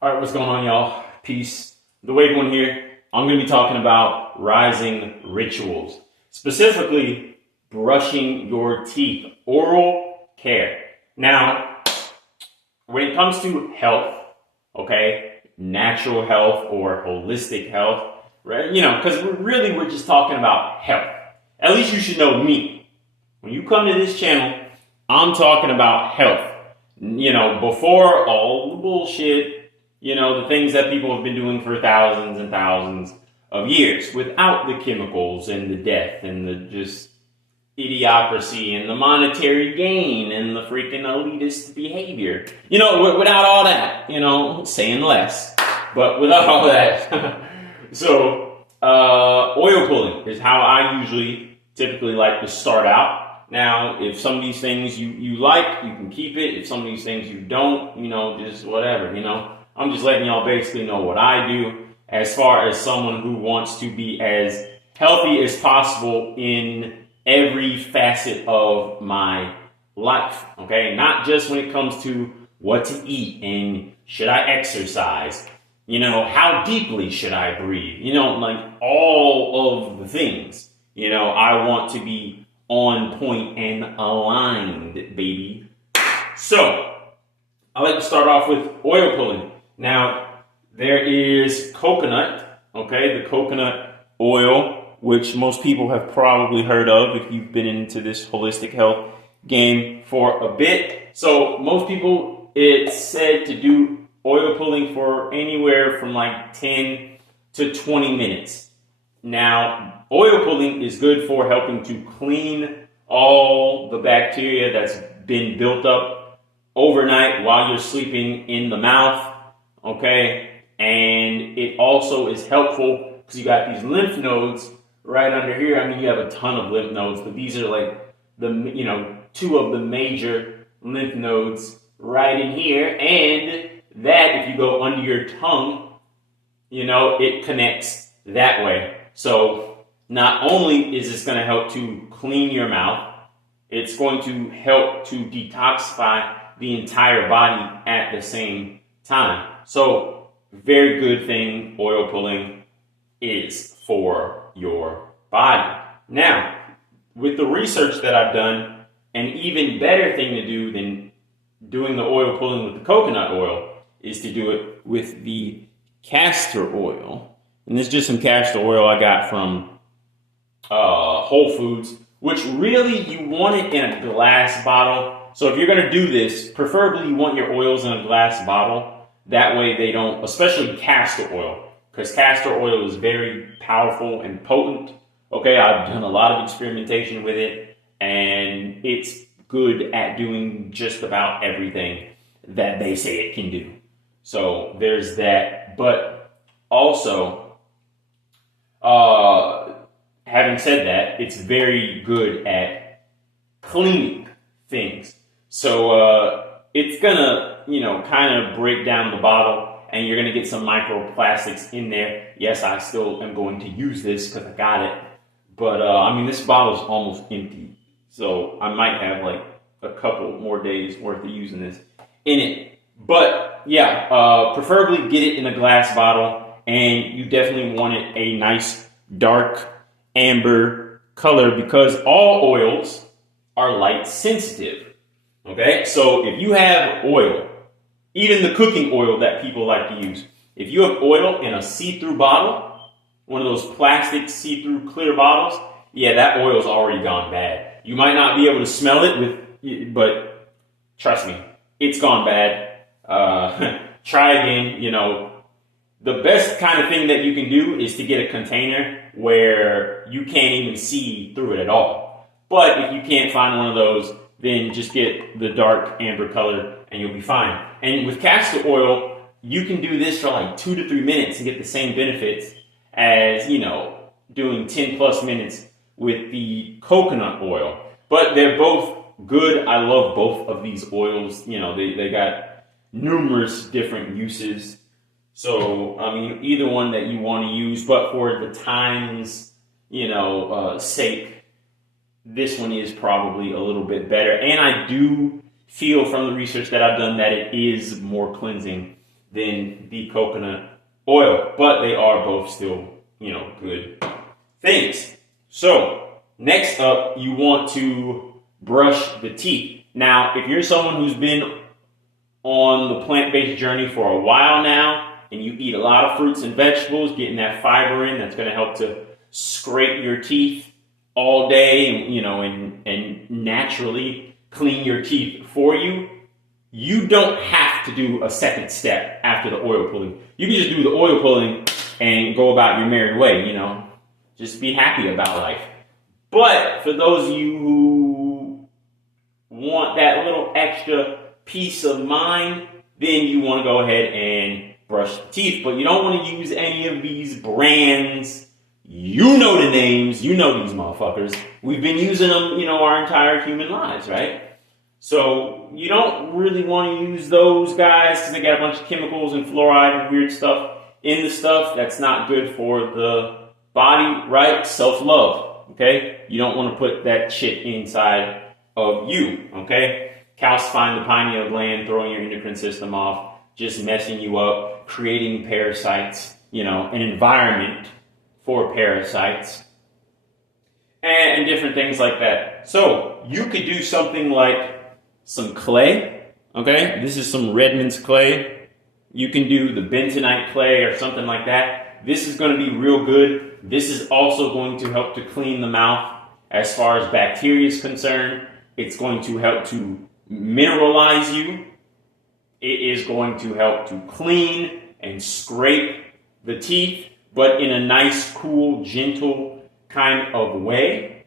All right, what's going on, y'all? Peace. The Wave One here. I'm going to be talking about rising rituals, specifically brushing your teeth, oral care. Now, when it comes to health, okay, natural health or holistic health, right? Because we're just talking about health. At least you should know me. When you come to this channel, I'm talking about health. Before all the bullshit, the things that people have been doing for thousands and thousands of years without the chemicals and the death and the just idiocracy and the monetary gain and the freaking elitist behavior. Without all that, saying less, but without all that. So, oil pulling is how I typically like to start out. Now, if some of these things you like, you can keep it. If some of these things you don't, just whatever, I'm just letting y'all basically know what I do as far as someone who wants to be as healthy as possible in every facet of my life, okay? Not just when it comes to what to eat and should I exercise, how deeply should I breathe, like all of the things, I want to be on point and aligned, baby. So, I like to start off with oil pulling. Now, there is coconut, okay, the coconut oil, which most people have probably heard of if you've been into this holistic health game for a bit. So, most people, it's said to do oil pulling for anywhere from like 10 to 20 minutes. Now, oil pulling is good for helping to clean all the bacteria that's been built up overnight while you're sleeping in the mouth, okay? And it also is helpful because you got these lymph nodes right under here. I mean, you have a ton of lymph nodes, but these are like two of the major lymph nodes right in here. And that, if you go under your tongue, it connects that way. So not only is this going to help to clean your mouth, it's going to help to detoxify the entire body at the same time. So very good thing oil pulling is for your body. Now, with the research that I've done, an even better thing to do than doing the oil pulling with the coconut oil is to do it with the castor oil. And this is just some castor oil I got from Whole Foods, which really you want it in a glass bottle. So if you're going to do this, preferably you want your oils in a glass bottle. That way they don't, especially castor oil, because castor oil is very powerful and potent. Okay, I've done a lot of experimentation with it, and it's good at doing just about everything that they say it can do. So there's that. But also, having said that, it's very good at cleaning things. So it's gonna, kind of break down the bottle, and you're gonna get some microplastics in there. Yes, I still am going to use this because I got it. But this bottle is almost empty, so I might have like a couple more days worth of using this in it. But yeah, preferably get it in a glass bottle, and you definitely want it a nice dark amber color because all oils are light sensitive. Okay, so if you have oil, even the cooking oil that people like to use, if you have oil in a see-through bottle, one of those plastic see-through clear bottles, yeah, that oil's already gone bad. You might not be able to smell it but trust me, it's gone bad. Try again. The best kind of thing that you can do is to get a container where you can't even see through it at all. But if you can't find one of those, then just get the dark amber color and you'll be fine. And with castor oil, you can do this for like 2 to 3 minutes and get the same benefits as, doing 10 plus minutes with the coconut oil. But they're both good. I love both of these oils. They got numerous different uses. So, either one that you want to use, but for the time's, sake, this one is probably a little bit better. And I do feel from the research that I've done that it is more cleansing than the coconut oil, but they are both still, good things. So next up, you want to brush the teeth. Now, if you're someone who's been on the plant-based journey for a while now, and you eat a lot of fruits and vegetables, getting that fiber in, that's going to help to scrape your teeth all day, and naturally clean your teeth for you. You don't have to do a second step after the oil pulling. You can just do the oil pulling and go about your merry way, Just be happy about life. But for those of you who want that little extra peace of mind, then you want to go ahead and brush the teeth. But you don't want to use any of these brands. You know the names. You know these motherfuckers. We've been using them, our entire human lives, right? So you don't really want to use those guys because they got a bunch of chemicals and fluoride and weird stuff in the stuff that's not good for the body, right? Self-love, okay? You don't want to put that shit inside of you, okay? Calcifying the pineal gland, throwing your endocrine system off, just messing you up, creating parasites, an environment for parasites, and different things like that. So you could do something like some clay, okay? This is some Redmond's clay. You can do the bentonite clay or something like that. This is going to be real good. This is also going to help to clean the mouth as far as bacteria is concerned. It's going to help to mineralize you. It is going to help to clean and scrape the teeth, but in a nice, cool, gentle kind of way.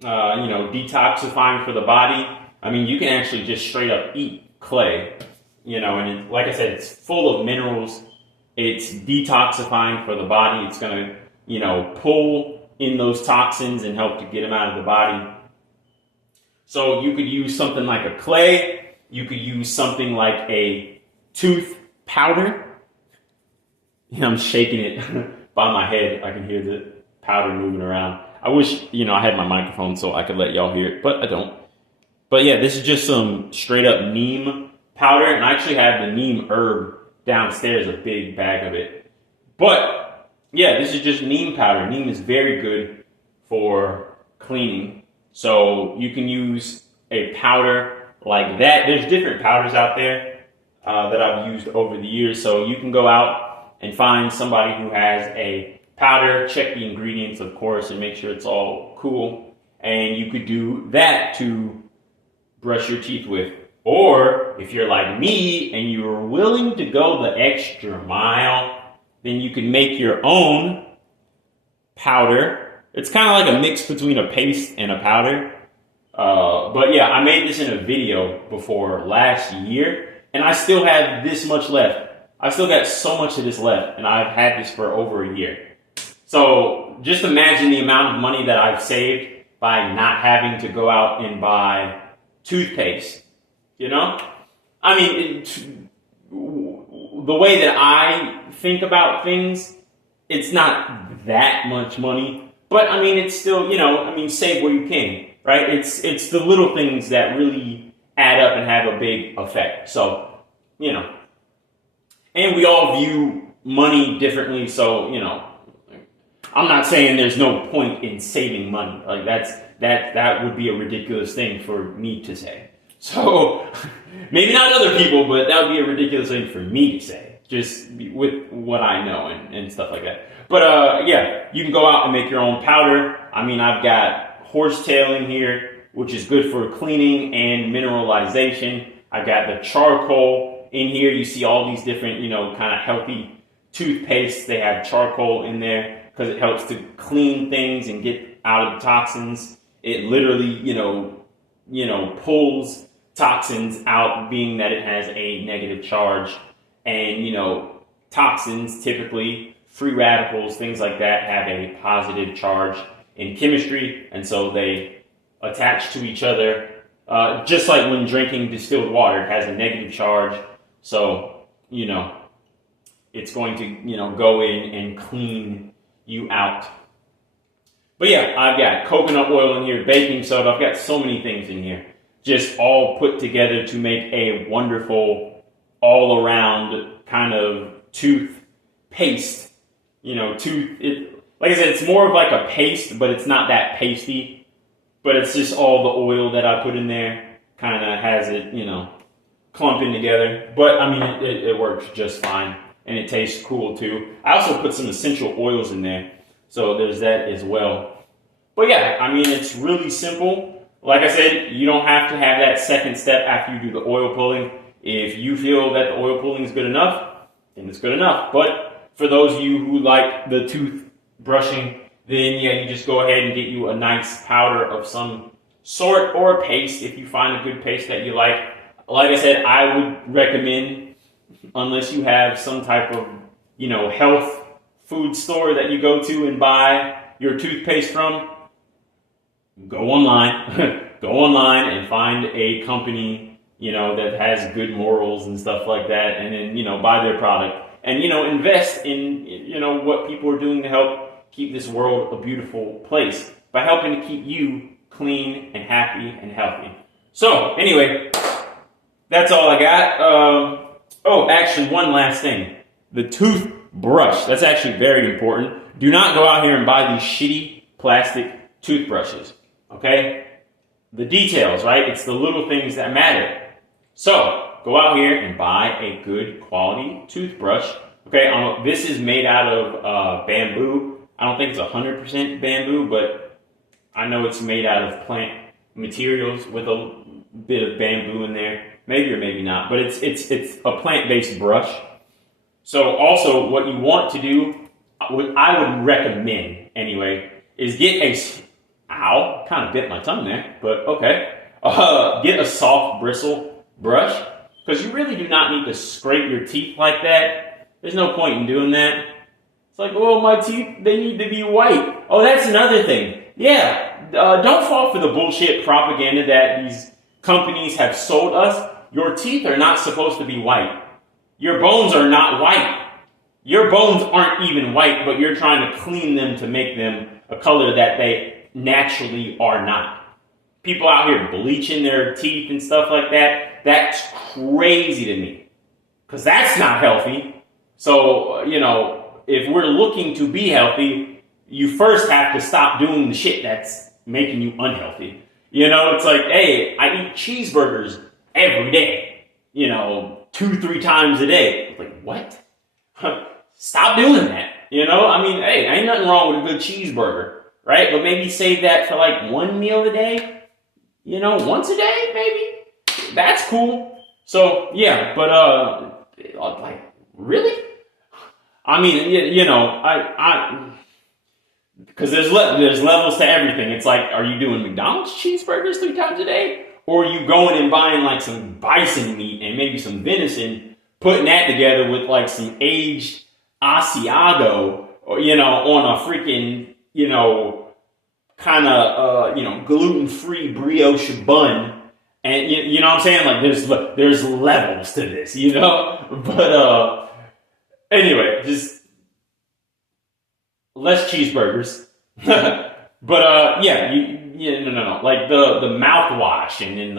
Detoxifying for the body. I mean, you can actually just straight up eat clay, and like I said, it's full of minerals. It's detoxifying for the body. It's going to, pull in those toxins and help to get them out of the body. So you could use something like a clay. You could use something like a tooth powder. I'm shaking it by my head. I can hear the powder moving around. I wish, I had my microphone so I could let y'all hear it, but I don't. But yeah, this is just some straight up neem powder, and I actually have the neem herb downstairs, a big bag of it. But yeah, this is just neem powder. Neem is very good for cleaning. So you can use a powder like that. There's different powders out there that I've used over the years. So you can go out and find somebody who has a powder, check the ingredients, of course, and make sure it's all cool. And you could do that to brush your teeth with. Or if you're like me and you're willing to go the extra mile, then you can make your own powder. It's kind of like a mix between a paste and a powder. But yeah, I made this in a video before last year, and I still have this much left. I still got so much of this left, and I've had this for over a year. So just imagine the amount of money that I've saved by not having to go out and buy toothpaste. I mean, the way that I think about things, it's not that much money, but I mean, it's still, save where you can, right? It's the little things that really add up and have a big effect. So, and we all view money differently. So, I'm not saying there's no point in saving money. Like that would be a ridiculous thing for me to say. So maybe not other people, but that would be a ridiculous thing for me to say, just with what I know and stuff like that. But yeah, you can go out and make your own powder. I mean, I've got horsetail in here, which is good for cleaning and mineralization. I've got the charcoal in here. You see all these different, kind of healthy toothpastes. They have charcoal in there because it helps to clean things and get out of the toxins. It literally, pulls toxins out, being that it has a negative charge. And, toxins, typically free radicals, things like that, have a positive charge in chemistry. And so they attach to each other. Just like when drinking distilled water, it has a negative charge. So, it's going to, go in and clean you out. But yeah, I've got coconut oil in here, baking soda. I've got so many things in here, just all put together to make a wonderful all-around kind of tooth paste. Like I said, it's more of like a paste, but it's not that pasty. But it's just all the oil that I put in there kind of has it, clumping together. But I mean, it works just fine, and it tastes cool too. I also put some essential oils in there, so there's that as well. But yeah, I mean, it's really simple. Like I said, you don't have to have that second step after you do the oil pulling. If you feel that the oil pulling is good enough, then it's good enough. But for those of you who like the tooth brushing, then yeah, you just go ahead and get you a nice powder of some sort or paste if you find a good paste that you like. Like I said, I would recommend, unless you have some type of, health food store that you go to and buy your toothpaste from, go online. Go online and find a company, that has good morals and stuff like that, and then, buy their product. And, invest in, what people are doing to help keep this world a beautiful place by helping to keep you clean and happy and healthy. So, anyway, that's all I got. Actually, one last thing. The toothbrush. That's actually very important. Do not go out here and buy these shitty plastic toothbrushes. Okay? The details, right? It's the little things that matter. So, go out here and buy a good quality toothbrush. Okay, this is made out of bamboo. I don't think it's 100% bamboo, but I know it's made out of plant materials with a bit of bamboo in there. Maybe or maybe not, but it's a plant-based brush. So also what you want to do, what I would recommend anyway, is get kind of bit my tongue there, but okay. Get a soft bristle brush, because you really do not need to scrape your teeth like that. There's no point in doing that. It's like, my teeth, they need to be white. Oh, that's another thing. Yeah, don't fall for the bullshit propaganda that these companies have sold us. Your teeth are not supposed to be white. Your bones are not white. Your bones aren't even white, but you're trying to clean them to make them a color that they naturally are not. People out here bleaching their teeth and stuff like that, that's crazy to me. Because that's not healthy. So, if we're looking to be healthy, you first have to stop doing the shit that's making you unhealthy. It's like, hey, I eat cheeseburgers every day, 2-3 times a day. Like, what? Stop doing that. Hey, ain't nothing wrong with a good cheeseburger, right? But maybe save that for like one meal a day, once a day, maybe. That's cool. So, yeah, but, really? Because there's levels to everything. It's like, are you doing McDonald's cheeseburgers 3 times a day? Or are you going and buying like some bison meat and maybe some venison, putting that together with like some aged Asiago, or, on a freaking, kind of, gluten-free brioche bun. And you know what I'm saying? Like there's levels to this, But anyway, just less cheeseburgers. But yeah, no. Like the mouthwash and then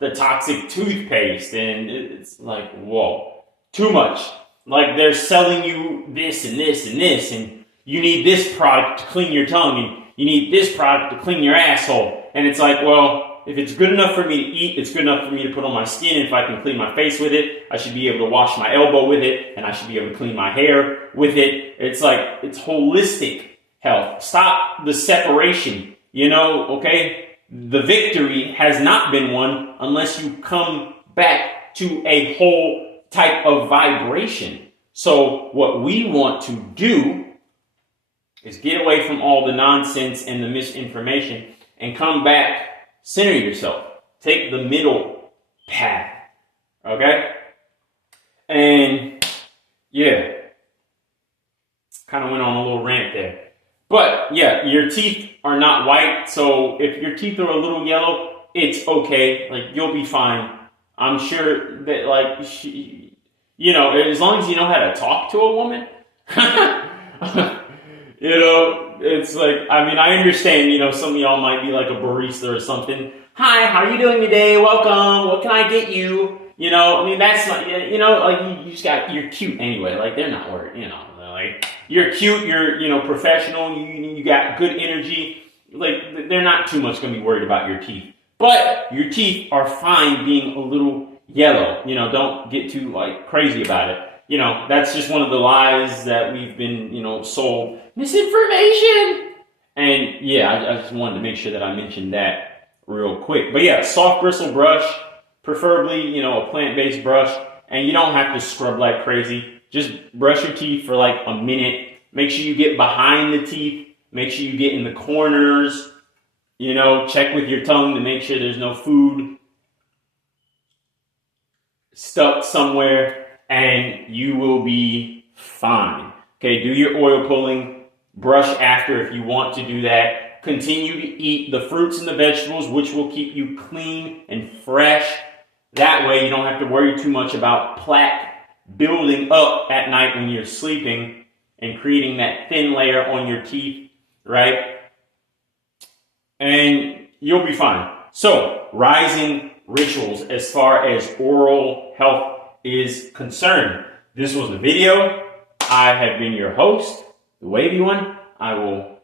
the toxic toothpaste, and it's like, whoa, too much. Like they're selling you this and this and this, and you need this product to clean your tongue, and you need this product to clean your asshole. And it's like, well, if it's good enough for me to eat, it's good enough for me to put on my skin. And if I can clean my face with it, I should be able to wash my elbow with it, and I should be able to clean my hair with it. It's like, it's holistic health. Stop the separation, okay? The victory has not been won unless you come back to a whole type of vibration. So what we want to do is get away from all the nonsense and the misinformation and come back, center yourself. Take the middle path, okay? And yeah, kind of went on a little rant there. But yeah, your teeth are not white, so if your teeth are a little yellow, it's okay. Like, you'll be fine. I'm sure that, like, as long as you know how to talk to a woman, it's like, I understand, some of y'all might be like a barista or something. Hi, how are you doing today? Welcome. What can I get you? You know, I mean, that's not, you know, like you just got, you're cute anyway. Like they're not worried, you know, like you're cute, you're, you know, professional, you got good energy. Like they're not too much going to be worried about your teeth. But your teeth are fine being a little yellow. You know, don't get too like crazy about it. You know, that's just one of the lies that we've been, you know, sold. Misinformation. And yeah, I just wanted to make sure that I mentioned that real quick. But yeah, soft bristle brush, preferably, you know, a plant-based brush. And you don't have to scrub like crazy. Just brush your teeth for like a minute. Make sure you get behind the teeth. Make sure you get in the corners. You know, check with your tongue to make sure there's no food stuck somewhere, and you will be fine. Okay, do your oil pulling, brush after if you want to do that. Continue to eat the fruits and the vegetables, which will keep you clean and fresh. That way you don't have to worry too much about plaque building up at night when you're sleeping and creating that thin layer on your teeth, right? And you'll be fine. So, rising rituals as far as oral health is concerned. This was the video. I have been your host, the Wavy One. I will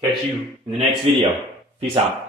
catch you in the next video. Peace out.